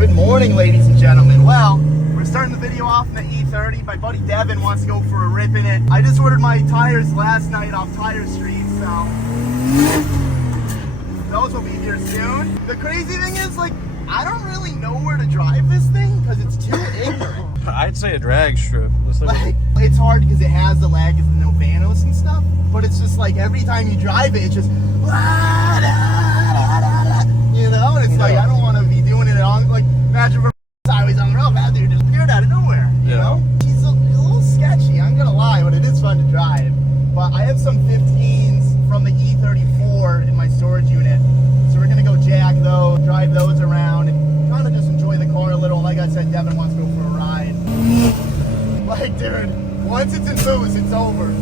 Good morning, ladies and gentlemen. Well, we're starting the video off in the E30. My buddy Devin wants to go for a rip in it. I just ordered my tires last night off Tire Street, so those will be here soon. The crazy thing is, like, I don't really know where to drive this thing because it's too ignorant. I'd say a drag strip. Like, it's hard because it has the lag and no vanos and stuff, but it's just like every time you drive it, it's just, you know, and it's like, I don't want to be doing it on, like, imagine we're highways on the road, man, dude just appeared out of nowhere, you know? She's a little sketchy, I'm gonna lie, but it is fun to drive. But I have some 15s from the E34 in my storage unit, so we're gonna go jack those, drive those around, and kind of just enjoy the car a little. Like I said, Devin wants to go for a ride. Like, dude, once it's in boost, it's over.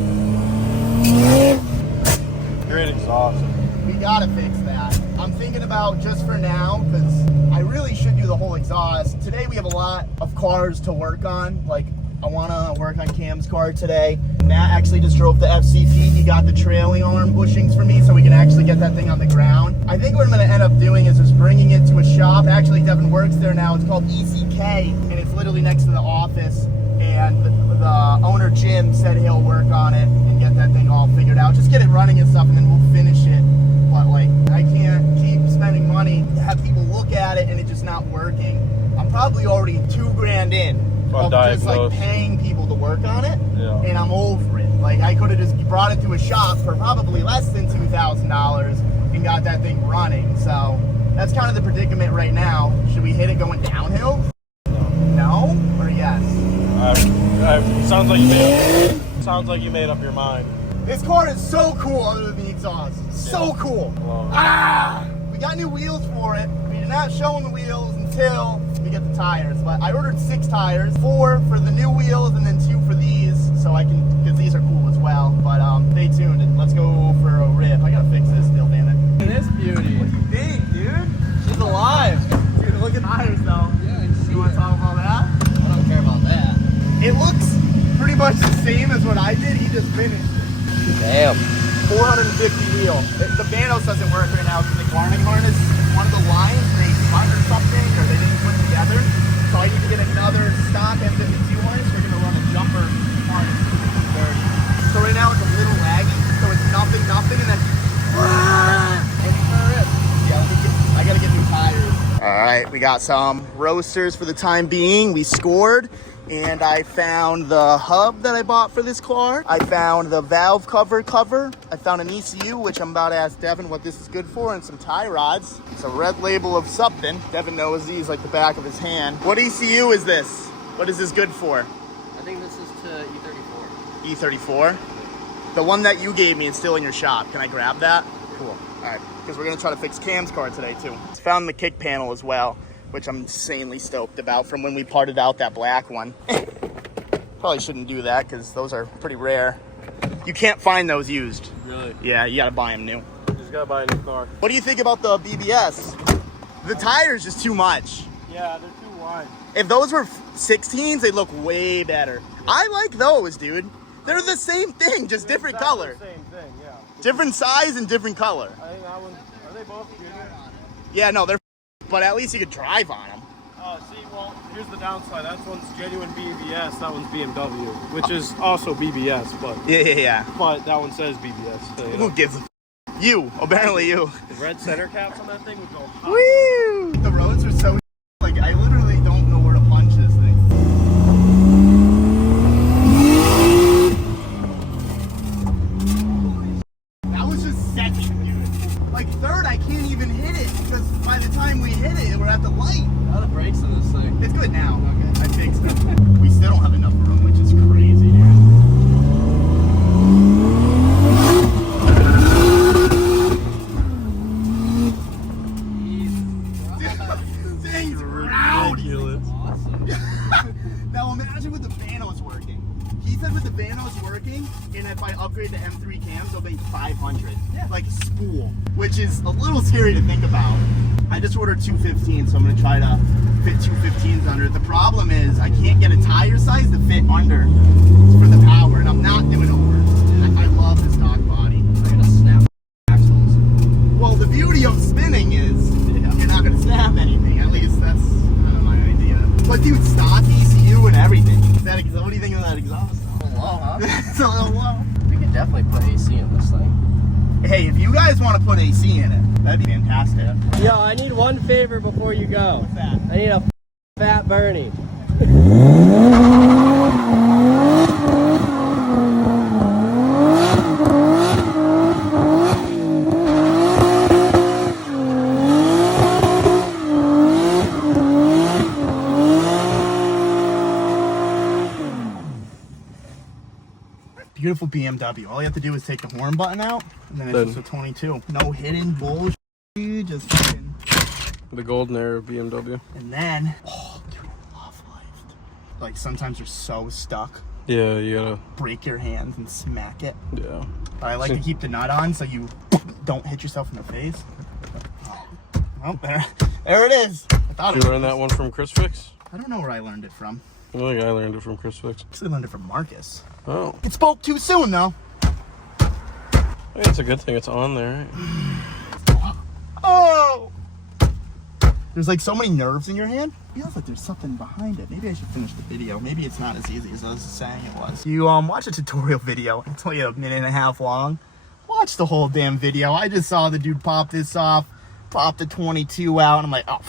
Great exhaust. We gotta fix that. I'm thinking about just for now, because I really should do the whole exhaust. Today we have a lot of cars to work on. Like, I want to work on Cam's car today. Matt actually just drove the FCP. He got the trailing arm bushings for me so we can actually get that thing on the ground. I think what I'm going to end up doing is just bringing it to a shop. Actually, Devin works there now. It's called ECK, and it's literally next to the office. And the owner, Jim, said he'll work on it and get that thing all figured out. Just get it running and stuff, and then we'll finish it. But, like, I can't keep spending money to have people look at it and it just not working. I'm probably already $2,000 in of just, like, paying people to work on it, and I'm over it. Like, I could have just brought it to a shop for probably less than $2,000 and got that thing running. So that's kind of the predicament right now. Should we hit it going downhill? No? Or yes? Sounds like you made up your mind. This car is so cool other than the exhaust. So cool. We got new wheels for it. We did not show them the wheels until we get the tires. But I ordered 6 tires, 4 for the new wheels and then 2 for these, so I can, because these are cool as well. But stay tuned and let's go for a rip. I gotta fix this still, damn it. Look at this beauty. What do you think, dude? She's alive. Dude, look at the tires though. Yeah, You want to talk about that? I don't care about that. It looks pretty much the same as what I did. He just finished it. Damn. 450 wheel. The Vanos doesn't work right now because the garning harness, one of the lines, they spun or something, or they didn't put together. So I need to get another stock M52 harness. We're going to run a jumper harness to the 230. So right now it's a little laggy, so it's nothing, and then I got to get new tires. All right, we got some roasters for the time being. We scored. And I found the hub that I bought for this car. I found the valve cover. I found an ECU, which I'm about to ask Devin what this is good for, and some tie rods. It's a red label of something. Devin knows these like the back of his hand. What ECU is this? What is this good for? I think this is to E34. E34? The one that you gave me is still in your shop. Can I grab that? Cool. All right, because we're gonna try to fix Cam's car today too. Found the kick panel as well, which I'm insanely stoked about from when we parted out that black one. Probably shouldn't do that because those are pretty rare. You can't find those used. Really? Yeah, you gotta buy them new. You just gotta buy a new car. What do you think about the BBS? The tire's just too much. Yeah, they're too wide. If those were 16s, they'd look way better. I like those, dude. They're the same thing, just different Exactly color. the same thing, yeah. Different size and different color. I think that one, are they both junior? Yeah, no, they're but at least you could drive on them. See, well, here's the downside. That one's genuine BBS, that one's BMW, which is also BBS, but Yeah. but that one says BBS. So, you Who know. gives a You, apparently you. The red center caps on that thing would go hot. Woo! The roads are so like I literally don't know where to punch this thing. That was just second, dude. Like third, I can't even hit it because by the time we hit it, we're at the light. How are the brakes in this thing? It's good now. Okay, I fixed it. We still don't have enough room, which is crazy, dude. Thing's Ridiculous. Awesome. Now imagine with the Vanos working. He said with the Vanos working, and if I upgrade to M3 cams, they'll be 500. Yeah. Like a spool, which is a little scary to think about. I just ordered 215, so I'm gonna try to fit 215s under it. The problem is I can't get a tire size to fit under for the power, and I'm not doing over. I love the stock body. They're gonna snap axles. Well, the beauty of spinning is you're not gonna snap anything. At least that's dude, stock ECU and everything. What do you think of that exhaust? A little low, huh? It's a little low. We could definitely put AC in this thing. Hey, if you guys want to put AC in it, that'd be fantastic. Yo, I need one favor before you go. What's that? I need a fat Bernie. Beautiful BMW. All you have to do is take the horn button out, and then it's just a 22. No hidden bullshit, just fucking. The golden era BMW. And then, oh, dude, love life. Like sometimes you're so stuck, Yeah, you gotta. break your hands and smack it. Yeah. But I like to keep the nut on so you don't hit yourself in the face. Oh, there it is. I thought Did it you learn that one from Chris Fix? I don't know where I learned it from. I think I learned it from Chris Fix. I actually learned it from Marcus. Oh. It spoke too soon, though. Hey, it's a good thing it's on there. Right? Oh! There's like so many nerves in your hand. It feels like there's something behind it. Maybe I should finish the video. Maybe it's not as easy as I was saying it was. You watch a tutorial video. It's only a minute and a half long. Watch the whole damn video. I just saw the dude pop this off, pop the 22 out, and I'm like, oh,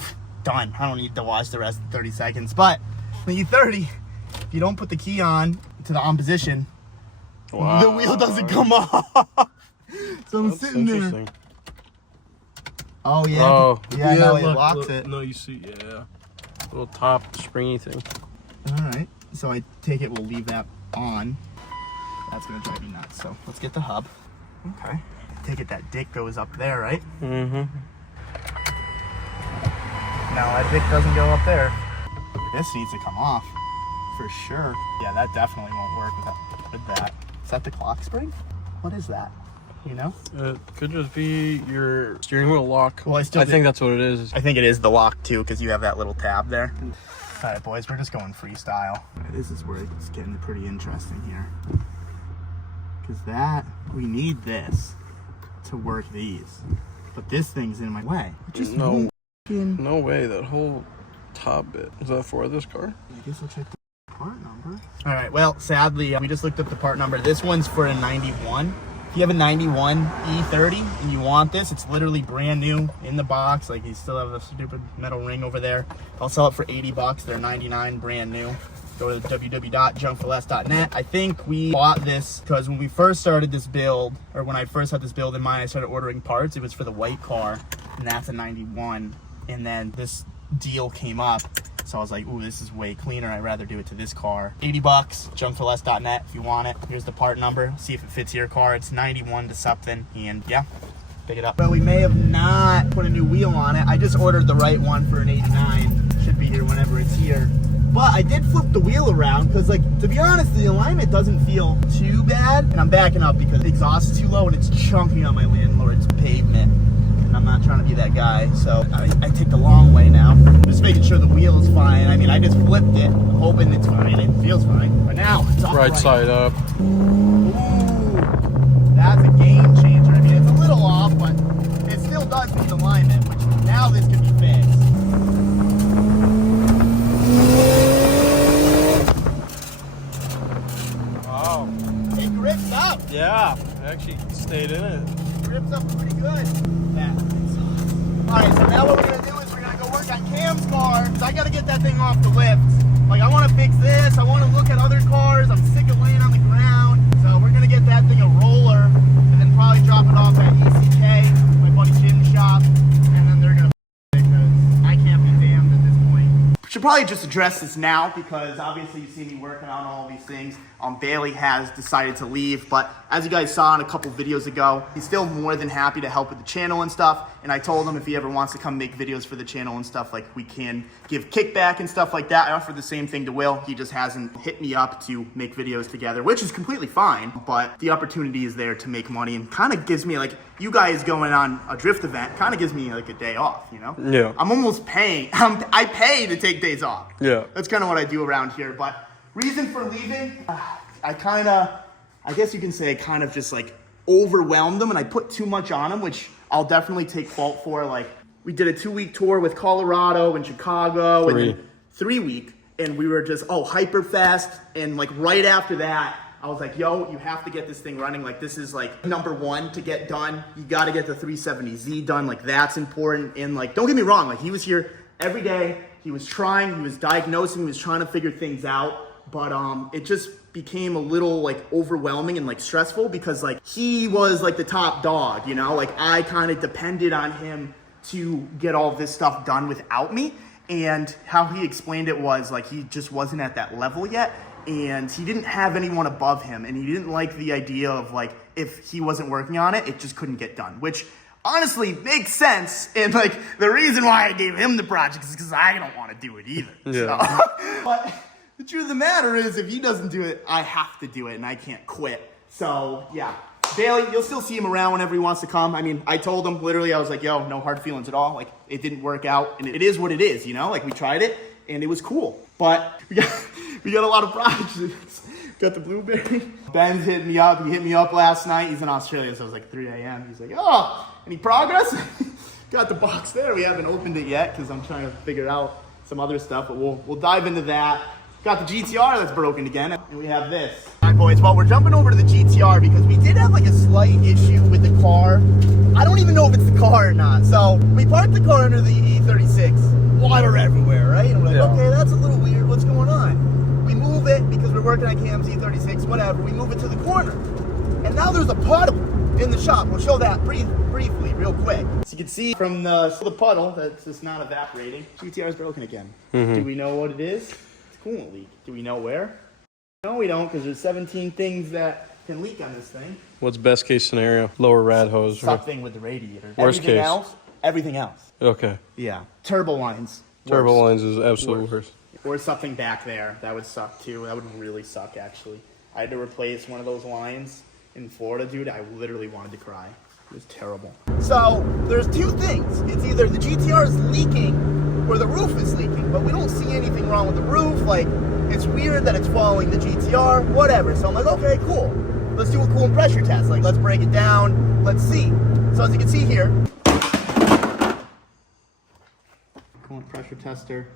done. I don't need to watch the rest of 30 seconds. But when you 30, if you don't put the key on to the on position, Wow. the wheel doesn't come off. So I'm That's sitting there. interesting. Oh yeah. Oh. Yeah, no, it look, locks look. it. No, you see, yeah. Little top springy thing. All right. So I take it we'll leave that on. That's gonna drive you nuts. So let's get the hub. Okay. Take it that dick goes up there, right? Mm-hmm. No, that dick doesn't go up there. This needs to come off for sure. Yeah, that definitely won't work with that. Is that the clock spring? What is that? You know? It could just be your steering wheel lock. Well, I think that's what it is. I think it is the lock too, because you have that little tab there. All right, boys, we're just going freestyle. This is where it's getting pretty interesting here. Because we need this to work these. But this thing's in my way. No way, that whole top bit. Is that for this car? I guess I'll check the part number. All right, well, sadly, we just looked up the part number. This one's for a 91. If you have a 91 E30 and you want this, it's literally brand new in the box. Like, you still have the stupid metal ring over there. I'll sell it for 80 bucks. They're 99, brand new. Go to www.junkforless.net. I think we bought this because when we first started this build, or when I first had this build in mind, I started ordering parts. It was for the white car, and that's a 91. And then this deal came up. So I was like, ooh, this is way cleaner. I'd rather do it to this car. 80 bucks, junkforless.net if you want it. Here's the part number. See if it fits your car. It's 91 to something. And yeah, pick it up. Well, we may have not put a new wheel on it. I just ordered the right one for an 89. Should be here whenever it's here. But I did flip the wheel around because, like, to be honest, the alignment doesn't feel too bad. And I'm backing up because the exhaust is too low and it's chunking on my landlord's pavement. And I'm not trying to be that guy, so I take the long way now. Just making sure the wheel is fine. I mean, I just flipped it, hoping it's fine. It feels fine. But now, it's all Right side up. Ooh, that's a game changer. I mean, it's a little off, but it still does need alignment, which now this can be fixed. Wow. It grips up. Yeah, it actually stayed in it. Grips up pretty good. Alright, so now what we're going to do is we're going to go work on Cam's car, because I got to get that thing off the lift. Like, I want to fix this, I want to look at other cars, I'm sick of laying on the ground. So we're going to get that thing a roller, and then probably drop it off at ECK, my buddy Jim's shop, and then they're going to because I can't be damned at this point. Should probably just address this now, because obviously you see me working on all these things. Bailey has decided to leave, but as you guys saw in a couple videos ago, he's still more than happy to help with the channel and stuff. And I told him if he ever wants to come make videos for the channel and stuff, like, we can give kickback and stuff like that. I offered the same thing to Will. He just hasn't hit me up to make videos together, which is completely fine. But the opportunity is there to make money, and kind of gives me, like, you guys going on a drift event kind of gives me like a day off, you know? Yeah. I'm almost paying. I pay to take days off. Yeah. That's kind of what I do around here. But reason for leaving, I guess you can say I kind of just like overwhelmed them and I put too much on them, which I'll definitely take fault for. Like, we did a 2-week tour with Colorado and Chicago. And then 3-week. and we were just, hyper fast. And like right after that, I was like, yo, you have to get this thing running. Like this is like number one to get done. You got to get the 370Z done. Like that's important. And like, don't get me wrong. Like he was here every day. He was trying, he was diagnosing, he was trying to figure things out. But it just became a little like overwhelming and like stressful because like he was like the top dog, you know? Like I kind of depended on him to get all this stuff done without me. And how he explained it was like he just wasn't at that level yet. And he didn't have anyone above him. And he didn't like the idea of like, if he wasn't working on it, it just couldn't get done, which honestly makes sense. And like the reason why I gave him the project is because I don't want to do it either. Yeah. So, but the truth of the matter is if he doesn't do it, I have to do it and I can't quit. So yeah, Bailey, you'll still see him around whenever he wants to come. I mean, I told him literally, I was like, yo, no hard feelings at all. Like it didn't work out and it is what it is, you know, like we tried it and it was cool, but we got a lot of projects. Got the blueberry. Ben's hit me up. He hit me up last night. He's in Australia, so it was like 3 a.m. He's like, oh, any progress? Got the box there. We haven't opened it yet because I'm trying to figure out some other stuff, but we'll dive into that. Got the GTR that's broken again, and we have this. All right, boys, well, we're jumping over to the GTR because we did have like a slight issue with the car. I don't even know if it's the car or not. So we parked the car under the E36. Water everywhere, right? And we're like, okay, that's a little weird. What's going on? We move it because we're working on Cam's E36, whatever. We move it to the corner. And now there's a puddle in the shop. We'll show that briefly, real quick. So you can see from the puddle that's just not evaporating. GTR's broken again. Do we know what it is? It's a coolant leak. Do we know where? No, we don't, because there's 17 things that can leak on this thing. What's best case scenario? Lower rad hose. Something with the radiator. Worst case. Everything else. Okay. Yeah. Turbo lines. Turbo lines is absolute worst. Or something back there. That would suck too. That would really suck, actually. I had to replace one of those lines in Florida, dude. I literally wanted to cry. It was terrible. So there's two things. It's either the GTR is leaking or the roof is leaking, but we don't see anything wrong with the roof. Like, it's weird that it's following the GTR, whatever. So I'm like, okay, cool. Let's do a coolant pressure test. Like, let's break it down. Let's see. So as you can see here, coolant pressure tester.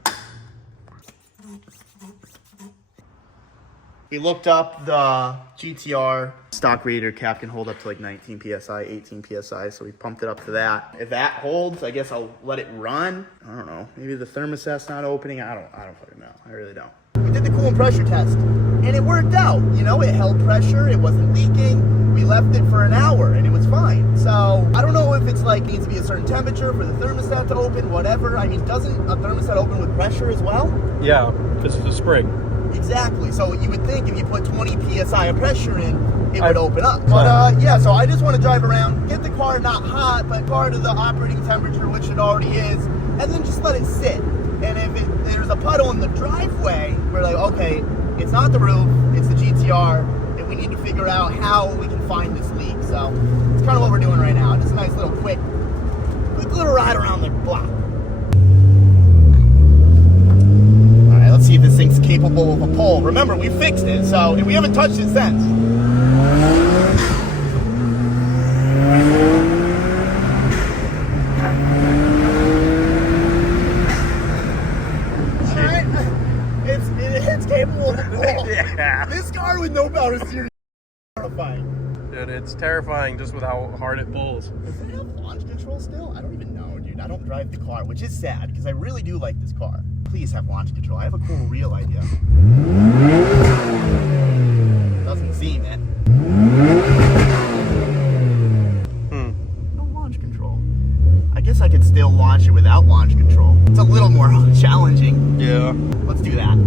We looked up the GTR stock radiator cap can hold up to like 19 PSI, 18 PSI. So we pumped it up to that. If that holds, I guess I'll let it run. I don't know. Maybe the thermostat's not opening. I don't fucking know. I really don't. We did the coolant pressure test and it worked out. You know, it held pressure. It wasn't leaking. We left it for an hour and it was fine. So I don't know if it's like needs to be a certain temperature for the thermostat to open, whatever. I mean, doesn't a thermostat open with pressure as well? Yeah, because it's a spring. Exactly. So you would think if you put 20 PSI of pressure in, it would open up. But yeah, so I just want to drive around, get the car not hot, but car to the operating temperature, which it already is, and then just let it sit. And if there's a puddle in the driveway, we're like, okay, it's not the roof, it's the GTR, and we need to figure out how we can find this leak. So it's kind of what we're doing right now. Just a nice little quick little ride around the block. Let's see if this thing's capable of a pull. Remember, we fixed it, so we haven't touched it since. Alright, it's capable of a pull. Yeah. This car with no power steering is terrifying. Dude, it's terrifying just with how hard it pulls. Does it have launch control still? I don't even know, dude. I don't drive the car, which is sad, because I really do like this car. Please have launch control. I have a cool reel idea. Doesn't seem it. No launch control. I guess I could still launch it without launch control. It's a little more challenging. Yeah. Let's do that.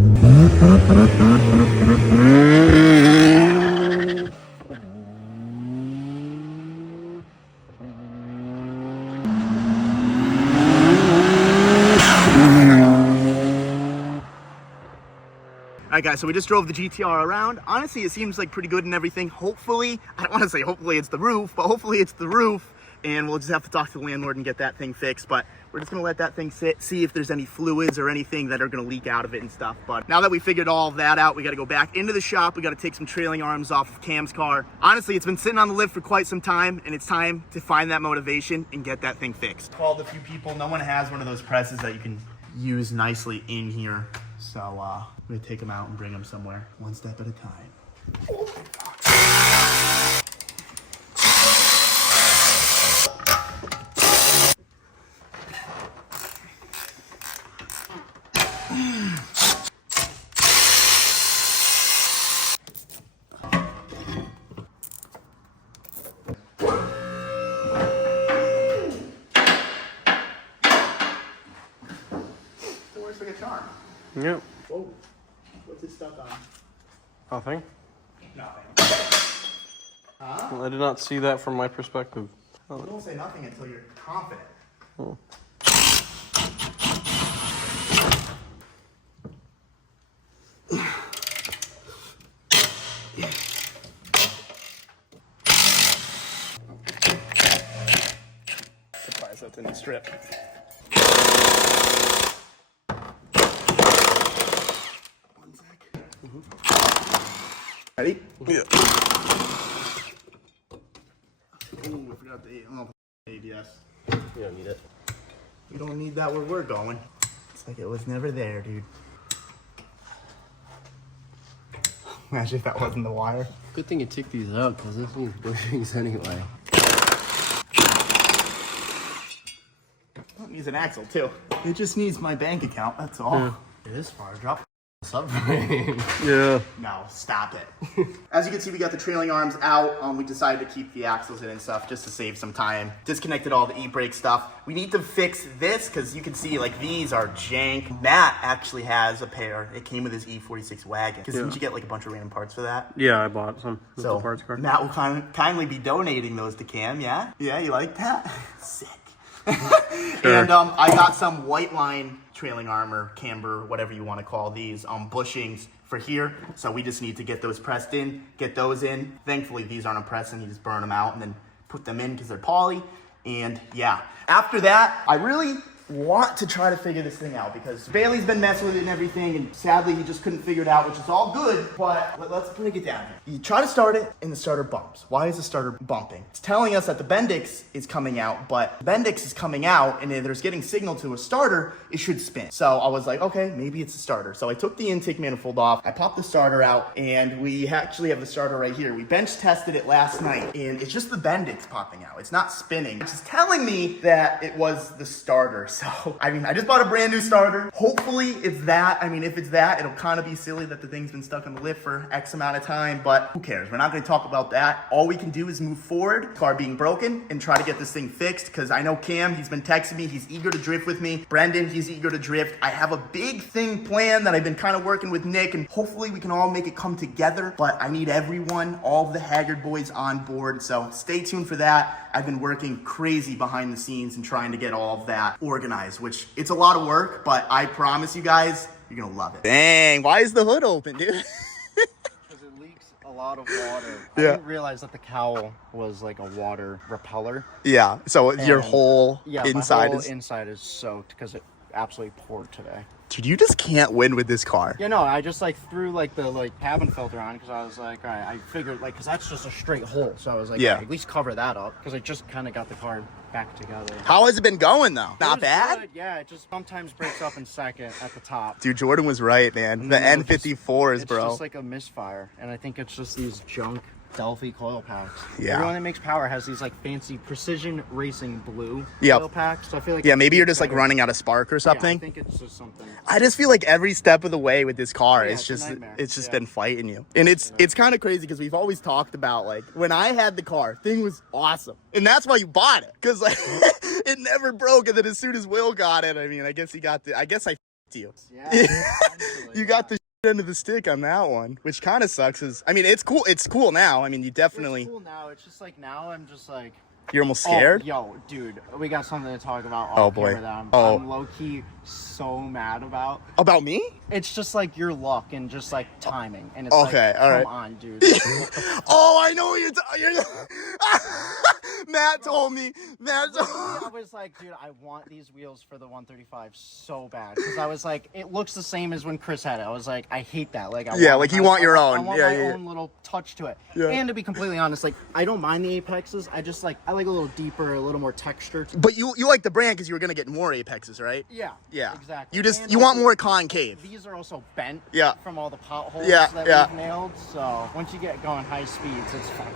Alright guys, so we just drove the GTR around. Honestly, it seems like pretty good and everything. Hopefully, I don't want to say hopefully it's the roof, but hopefully it's the roof. And we'll just have to talk to the landlord and get that thing fixed. But we're just going to let that thing sit, see if there's any fluids or anything that are going to leak out of it and stuff. But now that we figured all of that out, we got to go back into the shop. We got to take some trailing arms off of Cam's car. Honestly, it's been sitting on the lift for quite some time, and it's time to find that motivation and get that thing fixed. Called a few people. No one has one of those presses that you can use nicely in here. So I'm gonna take them out and bring them somewhere, one step at a time. So where's the guitar? Yep. Whoa, what's it stuck on? Nothing. Nothing. Well, I did not see that from my perspective. You don't say nothing until you're confident. Oh. Surprised that didn't strip. One sec. Ready? Yeah. Ooh, I forgot the ABS. You don't need it. We don't need that where we're going. It's like it was never there, dude. Imagine if that wasn't the wire. Good thing you took these out, because this needs bushings anyway. It needs an axle too. It just needs my bank account, that's all. Yeah. It is far. Drop subframe. Yeah. No, stop it. As you can see, we got the trailing arms out. We decided to keep the axles in and stuff just to save some time. Disconnected all the e-brake stuff. We need to fix this because you can see like these are jank. Matt actually has a pair. It came with his E46 wagon. Because didn't you get like a bunch of random parts for that? Yeah, I bought some. So parts card. Matt will kindly be donating those to Cam, yeah? Yeah, you like that? Sick. Sure. And I got some white line trailing armor, camber, whatever you want to call these, bushings for here. So we just need to get those pressed in, get those in. Thankfully, these aren't pressing. You just burn them out and then put them in because they're poly. And yeah, after that, I really want to try to figure this thing out because Bailey's been messing with it and everything, and sadly he just couldn't figure it out, which is all good, but let's break it down here. You try to start it and the starter bumps. Why is the starter bumping? It's telling us that the Bendix is coming out, but Bendix is coming out and if there's getting signal to a starter, it should spin. So I was like, okay, maybe it's a starter. So I took the intake manifold off, I popped the starter out, and we actually have the starter right here. We bench tested it last night and it's just the Bendix popping out. It's not spinning, which is telling me that it was the starter. So, I mean, I just bought a brand new starter. Hopefully it's that. I mean, if it's that, it'll kind of be silly that the thing's been stuck in the lift for X amount of time, but who cares? We're not going to talk about that. All we can do is move forward, car being broken, and try to get this thing fixed, because I know Cam, he's been texting me. He's eager to drift with me. Brendan, he's eager to drift. I have a big thing planned that I've been kind of working with Nick, and hopefully we can all make it come together, but I need everyone, all of the Haggard boys on board, so stay tuned for that. I've been working crazy behind the scenes and trying to get all of that organized, which it's a lot of work, but I promise you guys, you're gonna love it. Dang, why is the hood open, dude? Because it leaks a lot of water. I didn't realize that the cowl was like a water repeller. Yeah, so your whole inside inside is soaked because it absolutely poured today. Dude, you just can't win with this car. Yeah, no, I just like threw like the cabin filter on because I was like, all right, I figured like, because that's just a straight hole. So I was like, yeah, at least cover that up because I just kind of got the car back together. How has it been going though? Not bad? Good. Yeah, it just sometimes breaks up in second at the top. Dude, Jordan was right, man. The N54s, bro. It's just like a misfire. And I think it's just these junk Delphi coil packs. Yeah. Everyone that makes power has these like fancy precision racing blue coil packs. So I feel like maybe you're just like running out of spark or something. Yeah, I think it's just something. I just feel like every step of the way with this car, it's just been fighting you. And it's kind of crazy because we've always talked about like when I had the car, thing was awesome. And that's why you bought it. Because like it never broke. And then as soon as Will got it, I mean, I guess I f***ed you. Yeah. You got the end of the stick on that one, which kind of sucks. I mean, it's cool now. I mean, you definitely. It's cool now. It's just like now I'm just like. You're almost scared? Oh, yo, dude, we got something to talk about. Oh boy. That I'm low key so mad about. About me? It's just like your luck and just like timing, and it's okay, like, all right. Come on, dude. Oh, I know what you're talking. Matt told me. I was like, dude, I want these wheels for the 135 so bad because I was like, it looks the same as when Chris had it. I was like, I hate that. Like, you want your own. I want my own little touch to it. Yeah. And to be completely honest, like, I don't mind the apexes. I just like, I like a little deeper, a little more texture. But you like the brand because you were gonna get more Apexes, right? Yeah. Yeah. Exactly. You want more concave. These are also bent. Yeah. From all the potholes Yeah, that we've nailed. So once you get going high speeds, it's fucking.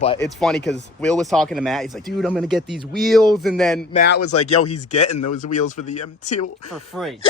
But it's funny because Will was talking to Matt. He's like, dude, I'm gonna get these wheels, and then Matt was like, yo, he's getting those wheels for the M2 for free.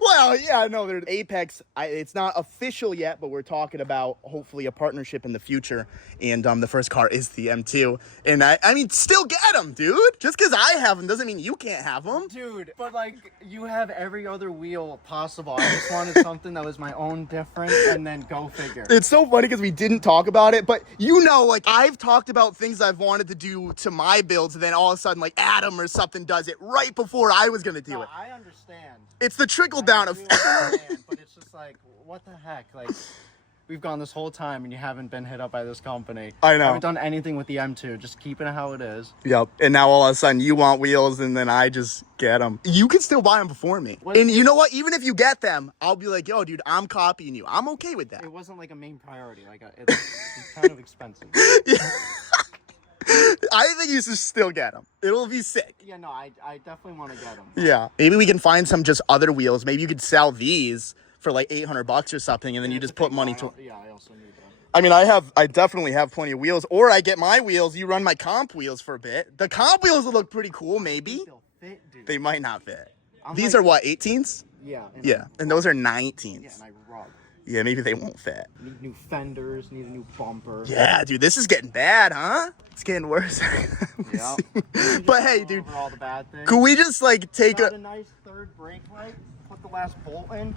Well, yeah, no, they're Apex. It's not official yet, but we're talking about hopefully a partnership in the future. And the first car is the M2. And I mean, still get them, dude. Just because I have them doesn't mean you can't have them. Dude, but like, you have every other wheel possible. I just wanted something that was my own different, and then go figure. It's so funny because we didn't talk about it, but you know, like, I've talked about things I've wanted to do to my builds, and then all of a sudden, like, Adam or something does it right before I was going to do it. I understand. It's the trickle down really effect. understand, but it's just like, what the heck? Like, we've gone this whole time and you haven't been hit up by this company. I know. Haven't done anything with the M2, just keeping it how it is. Yep. And now all of a sudden you want wheels and then I just get them. You can still buy them before me. And you know what? Even if you get them, I'll be like, yo, dude, I'm copying you. I'm okay with that. It wasn't like a main priority. Like, it's kind of expensive. I think you should still get them. It'll be sick. Yeah, no, I definitely want to get them. Yeah. Maybe we can find some just other wheels. Maybe you could sell these for like $800 or something, and then you just put money to. Yeah, I also need that. I mean, I definitely have plenty of wheels, or I get my wheels. You run my comp wheels for a bit. The comp wheels will look pretty cool, maybe. They'll fit, dude. They might not fit. These like, are what, 18s? Yeah. Yeah, and those are 19s. Yeah, and I rub. Yeah, maybe they won't fit. Need new fenders, need a new bumper. Yeah, dude, this is getting bad, huh? It's getting worse. Yeah. But hey, dude, all the bad things. could we just like take Got a nice third brake light, put the last bolt in,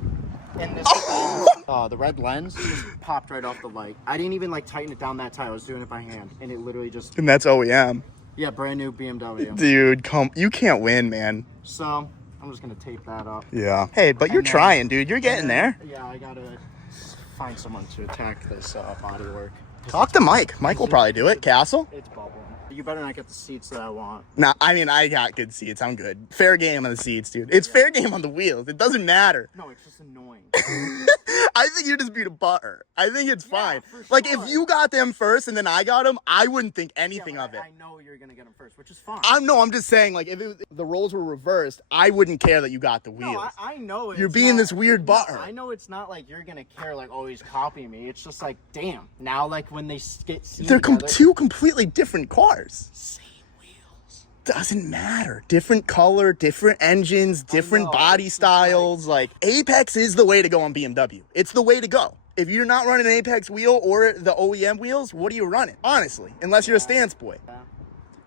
and this the red lens just popped right off the light. I didn't even like tighten it down that tight. I was doing it by hand, and it literally just. And that's OEM. Yeah, brand new BMW. Dude, you can't win, man. So I'm just gonna tape that up. Yeah. Hey, but you're trying, dude. You're getting there. Yeah, I gotta find someone to attack this bodywork. Talk to Mike. Mike will probably do it. Castle? It's bubbling. You better not get the seats that I want. Nah, I mean, I got good seats. I'm good. Fair game on the seats, dude. It's fair game on the wheels. It doesn't matter. No, it's just annoying. I think you're just being a butter. I think it's fine. For Like, sure. if you got them first and then I got them, I wouldn't think anything of it. I know you're gonna get them first, which is fine. I'm just saying, like, if the roles were reversed, I wouldn't care that you got the wheels. No, I know it. You're being this weird butter. I know it's not like you're gonna care, like, oh, he's copying me. It's just like, damn. Now, like, when they get seen They're together, two completely different cars. same wheels. Doesn't matter. Different color, different engines, different body styles. Like, Apex is the way to go on BMW. It's the way to go. If you're not running an Apex wheel or the OEM wheels, what are you running? Honestly, unless you're a stance boy. Yeah.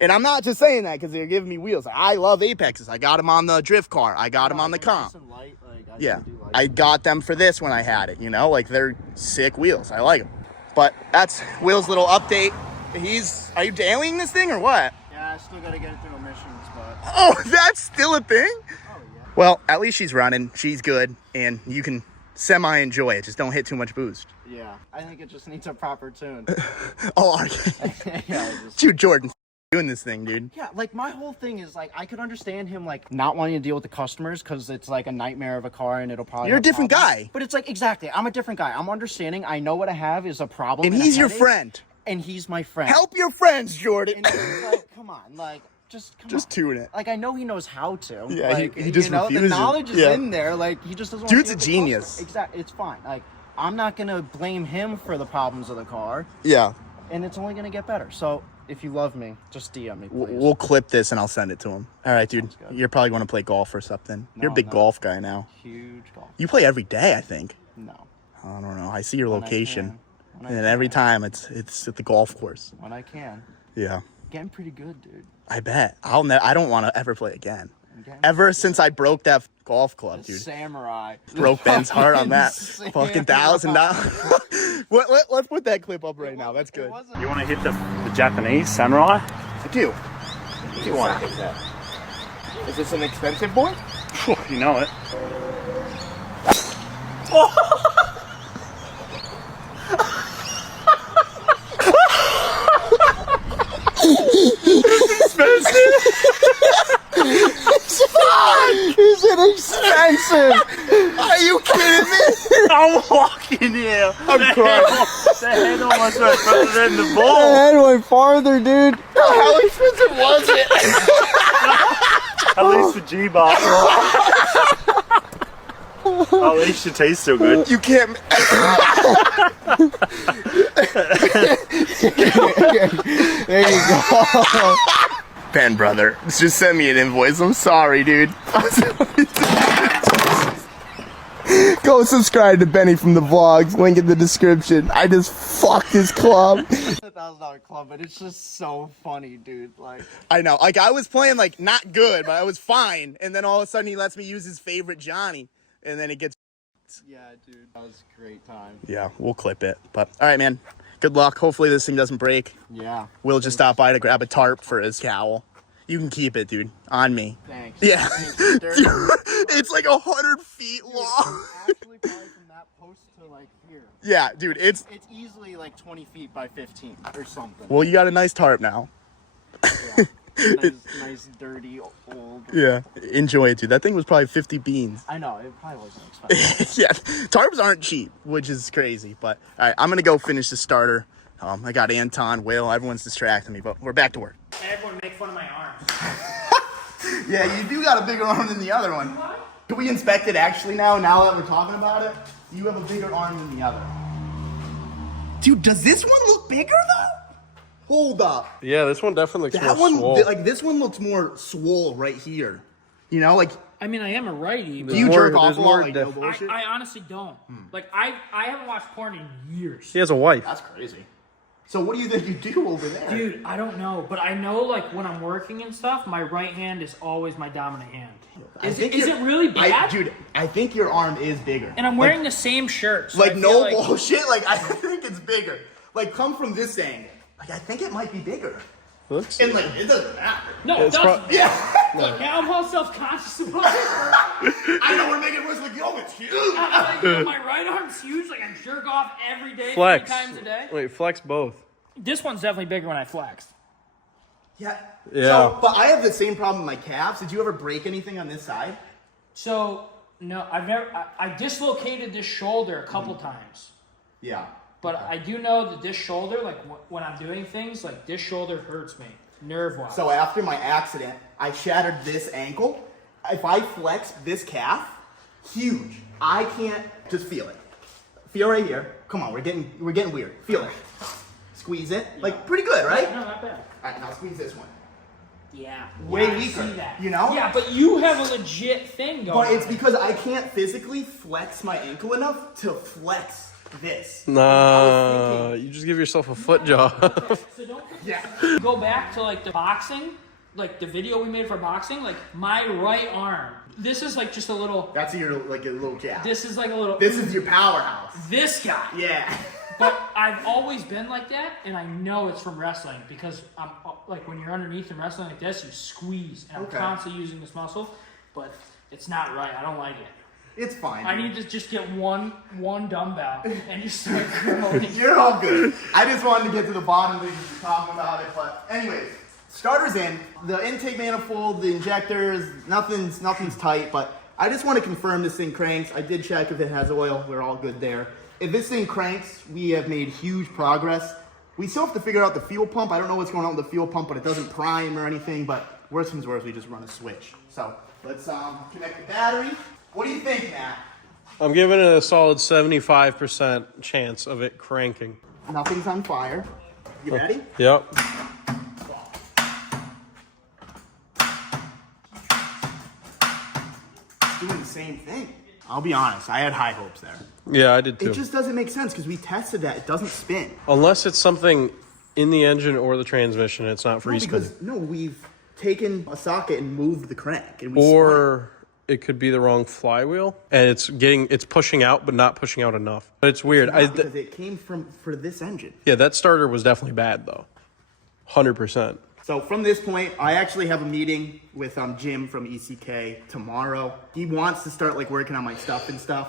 And I'm not just saying that because they're giving me wheels. I love Apexes. I got them on the drift car. I got them on the comp. Light, like, Yeah, like I got them for this when I had it, you know? Like, they're sick wheels. I like them. But that's Will's little update. Are you dailying this thing or what? Yeah, I still gotta get it through emissions, but. Oh, that's still a thing? Oh, yeah. Well, at least she's running. She's good. And you can semi-enjoy it. Just don't hit too much boost. Yeah, I think it just needs a proper tune. Oh, are you? Yeah, Dude, Jordan, doing this thing, dude. Yeah, like, my whole thing is, like, I could understand him, like, not wanting to deal with the customers because it's, like, a nightmare of a car and it'll probably You're a have different problems. guy. But it's, like, exactly, I'm a different guy. I'm understanding. I know what I have is a problem. And a he's your headache, friend. And he's my friend. Help your friends, Jordan. And it's like, come on, like, just tune it. Like, I know he knows how to. Yeah, like, he just refuses. The knowledge is Yeah. in there. Like, he just doesn't want Dude's to a deal with the genius. customer. Exactly, it's fine. Like, I'm not gonna blame him for the problems of the car, Yeah. and it's only gonna get better. So, if you love me, just DM me, please. We'll clip this and I'll send it to him. All right, dude. Sounds good. You're probably going to play golf or something. No, You're a big no. golf guy now. Huge golf. You play every day, I think. No. I don't know. I see your When I location. can. When I And can. every time it's at the golf course. When I can. Yeah. Getting pretty good, dude. I bet. I don't want to ever play again. I'm getting Ever since I broke that golf club, dude. Samurai. Broke Ben's heart on that. Fucking Fucking $1,000. Let's put that clip up right now. That's good. You want to hit the Japanese samurai? I do. I do want to hit that. Is this an expensive boy? You know it. Is it expensive? Are you kidding me? I'm walking here. I'm crying. The head almost went further than the The ball. head went farther, dude. How expensive was it? At least for G-Bar. At least it tastes so good. You can't. There you go. Ben, brother, just send me an invoice. I'm sorry, dude. Go subscribe to Benny from the vlogs. Link in the description. I just fucked his club. $1,000 club, but it's just so funny, dude. Like, I know. Like, I was playing, like, not good, but I was fine. And then all of a sudden he lets me use his favorite Johnny. And then it gets... yeah, dude, that was a great time. Yeah, we'll clip it. But, all right, man. Good luck. Hopefully this thing doesn't break. Yeah. We'll just stop by to grab a tarp for his cowl. You can keep it, dude. On me. Thanks. Yeah. Thanks, Dude, it's like 100 feet long. Actually, probably from that post to like here. Yeah, dude, it's... It's easily like 20 feet by 15 or something. Well, you got a nice tarp now. Yeah. Nice, dirty, old. Yeah. Enjoy it, dude. That thing was probably 50 beans. I know, it probably wasn't expensive. Yeah, tarps aren't cheap, which is crazy. But, all right, I'm going to go finish the starter. I got Anton, Will, everyone's distracting me, but we're back to work. Everyone make fun of my arms. Yeah, you do got a bigger arm than the other one. Can we inspect it actually now that we're talking about it? You have a bigger arm than the other. Dude, does this one look bigger though? Hold up. Yeah, this one definitely looks That more one, swole. like this one looks more swole right here. You know, like, I mean, I am a righty, but do you more- jerk off there's a more lot? Like, no def- bullshit? I honestly don't. Like, I haven't watched porn in years. He has a wife. That's crazy. So what do you think you do over there? Dude, I don't know, but I know, like, when I'm working and stuff, my right hand is always my dominant hand. Is it really bad? Dude, I think your arm is bigger. And I'm wearing the same shirt. So Like, I feel no like, bullshit. Like, I think it's bigger. Like, come from this angle. Like, I think it might be bigger. Looks. And, like, it doesn't matter. No, it It's doesn't. pro- Yeah. Now I'm all self-conscious about it. I know we're making it worse. Like, yo, it's huge. Like, my right arm's huge. Like, I jerk off every day, Flex. 3 times a day. Wait, flex both. This one's definitely bigger when I flexed. Yeah. Yeah. So, but I have the same problem with my calves. Did you ever break anything on this side? So, no, I've never... I dislocated this shoulder a couple times. Yeah. But I do know that this shoulder, like when I'm doing things, like this shoulder hurts me, nerve-wise. So after my accident, I shattered this ankle. If I flex this calf, huge. I can't just feel it. Feel right here. Come on, we're getting weird. Feel it. Squeeze it. Like pretty good, right? No, not bad. All right, now squeeze this one. Yeah. Way I weaker, see that. you know? Yeah, but you have a legit thing going But it's on. because I can't physically flex my ankle enough to flex this. Nah, you just give yourself a foot job. So don't Yeah. go back to like the boxing, like the video we made for boxing, like my right arm. This is like just a little, That's your like a little jab. this is like a little, This is your powerhouse. this guy. Yeah. But I've always been like that, and I know it's from wrestling because I'm like when you're underneath and wrestling like this, you squeeze, and I'm Okay. constantly using this muscle, but it's not right. I don't like it. It's fine. I need to just get one dumbbell and just start growing. You're all good. I just wanted to get to the bottom of it because you're talking about it. But anyways, starter's in. The intake manifold, the injectors, nothing's tight. But I just want to confirm this thing cranks. I did check if it has oil. We're all good there. If this thing cranks, we have made huge progress. We still have to figure out the fuel pump. I don't know what's going on with the fuel pump, but it doesn't prime or anything. But worst comes worst, we just run a switch. So let's connect the battery. What do you think, Matt? I'm giving it a solid 75% chance of it cranking. Nothing's on fire. You ready? Yep. Doing the same thing. I'll be honest, I had high hopes there. Yeah, I did too. It just doesn't make sense because we tested that. It doesn't spin. Unless it's something in the engine or the transmission, it's not free spinning. We've taken a socket and moved the crank. And we Or it could be the wrong flywheel, and it's pushing out, but not pushing out enough. But it's weird. spun it because it came for this engine. Yeah, that starter was definitely bad though. 100%. So from this point, I actually have a meeting with Jim from ECK tomorrow. He wants to start like working on my stuff and stuff.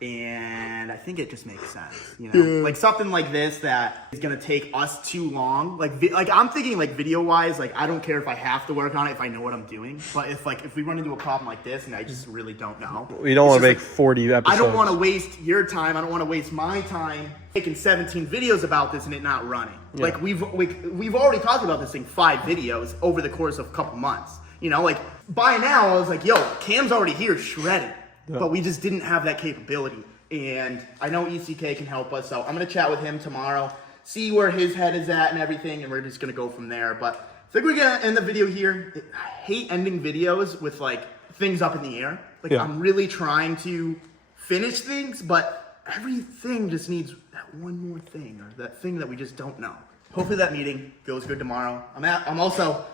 And I think it just makes sense, you know, like something like this that is gonna take us too long. Like I'm thinking like video wise, like I don't care if I have to work on it if I know what I'm doing. But if we run into a problem like this and I just really don't know, We don't want to make like, 40 episodes. I don't want to waste your time. I don't want to waste my time making 17 videos about this and it not running. Yeah. Like we've already talked about this thing 5 videos over the course of a couple months. You know, like by now I was like, yo, Cam's already here shredded. Yeah. But we just didn't have that capability. And I know ECK can help us. So I'm going to chat with him tomorrow, see where his head is at and everything. And we're just going to go from there. But I think we're going to end the video here. I hate ending videos with like things up in the air. Like I'm really trying to finish things, but everything just needs that one more thing or that thing that we just don't know. Hopefully that meeting goes good tomorrow. I'm also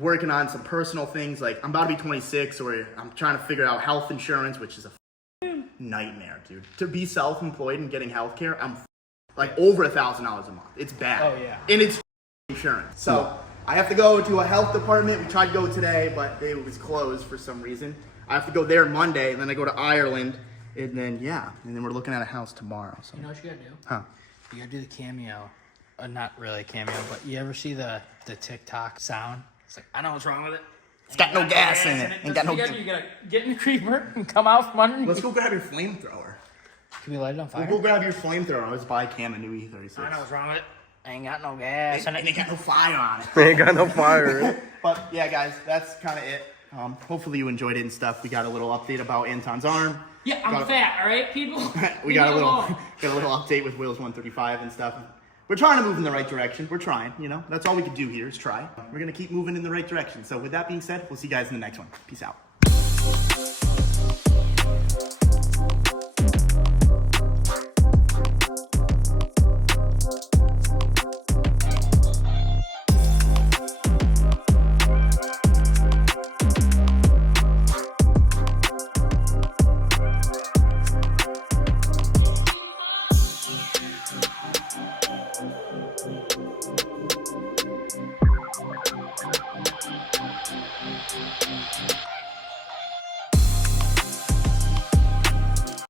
working on some personal things. Like I'm about to be 26, or I'm trying to figure out health insurance, which is a nightmare, dude. To be self-employed and getting healthcare, I'm like over $1,000 a month. It's bad. Oh, yeah. And it's insurance. So I have to go to a health department. We tried to go today, but it was closed for some reason. I have to go there Monday, and then I go to Ireland, and then and then we're looking at a house tomorrow. So You know what you gotta do? huh? You gotta do the cameo. Not really cameo, but you ever see the TikTok sound? It's like, I know what's wrong with it. It's got no gas in it. Ain't got no. You gotta get in the creeper and come out from underneath. Let's go grab your flamethrower. Can we light it on fire? We'll go grab your flamethrower. Let's buy Cam a new E36. I know what's wrong with it. I ain't got no gas. And ain't got no fire on it. Ain't got no fire. But yeah, guys, that's kind of it. Hopefully you enjoyed it and stuff. We got a little update about Anton's arm. Yeah, I'm fat, all right, people? We got a little update with Will's 135 and stuff. We're trying to move in the right direction. We're trying, you know. That's all we can do here is try. We're gonna keep moving in the right direction. So with that being said, we'll see you guys in the next one. Peace out.